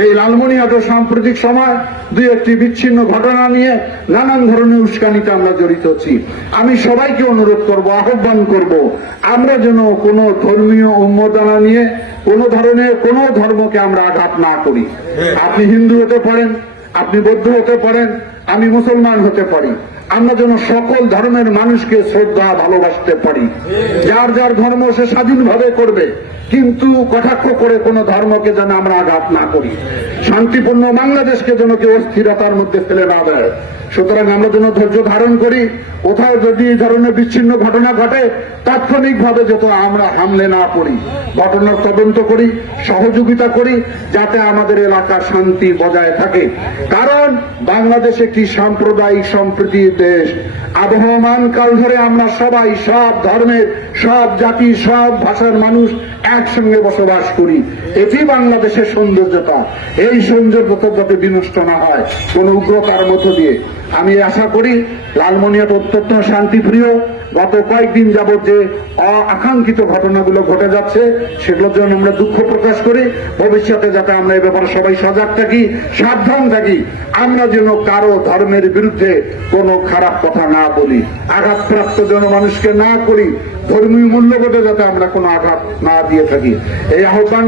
এই লালমনিরহাটে সাম্প্রতিক সময় দুই একটি বিচ্ছিন্ন ঘটনা নিয়ে নানান ধরনের উস্কানিতে আমরা জড়িত হচ্ছি। আমি সবাইকে অনুরোধ করব, আহ্বান করব, আমরা যেন কোনো ধর্মীয় উন্মোদনা নিয়ে কোনো ধরনের কোনো ধর্মকে আমরা আঘাত না করি। আপনি হিন্দু হতে পারেন, আপনি বৌদ্ধ হতে পারেন, আমি মুসলমান হতে পারি, আমরা যেন সকল ধর্মের মানুষকে শ্রদ্ধা ভালোবাসতে পারি। যার যার ধর্ম সে স্বাধীনভাবে করবে, কিন্তু কটাক্ষ করে কোন ধর্মকে যেন আমরা আঘাত না করি। শান্তিপূর্ণ বাংলাদেশকে যেন কেউ অস্থিরতার মধ্যে ফেলে না দেয়। সুতরাং আমরা যেন ধৈর্য ধারণ করি। কোথাও যদি এই ধরনের বিচ্ছিন্ন ঘটনা ঘটে, তাৎক্ষণিকভাবে যত আমরা হামলে না পড়ি, ঘটনার তদন্ত করি, সহযোগিতা করি, যাতে আমাদের এলাকার শান্তি বজায় থাকে। কারণ বাংলাদেশ একটি সাম্প্রদায়িক সম্প্রীতির দেশ। আবহমান কাল ধরে আমরা সবাই সব ধর্মের, সব জাতি, সব ভাষার মানুষ একসঙ্গে বসবাস করি। এটি বাংলাদেশের সৌন্দর্যতা। এই সৌন্দর্যতা যাতে বিনষ্ট না হয় কোন উগ্রতার মধ্য দিয়ে। আমি আশা করি লালমনিরহাট অত্যন্ত শান্তিপ্রিয়। গত কয়েকদিন যাবৎ যে আকাঙ্ক্ষিত ঘটনাগুলো ঘটে যাচ্ছে, সেগুলোর জন্য আমরা দুঃখ প্রকাশ করি। ভবিষ্যতে যাতে আমরা এ ব্যাপারে সবাই সজাগ থাকি, সাবধান থাকি, আমরা যেন কারো ধর্মের বিরুদ্ধে কোনো খারাপ কথা না বলি, আঘাতপ্রাপ্ত যেন মানুষকে না করি, ধর্মীয় মূল্যবোধে যাতে আমরা কোনো আঘাত না দিয়ে থাকি, এই আহ্বান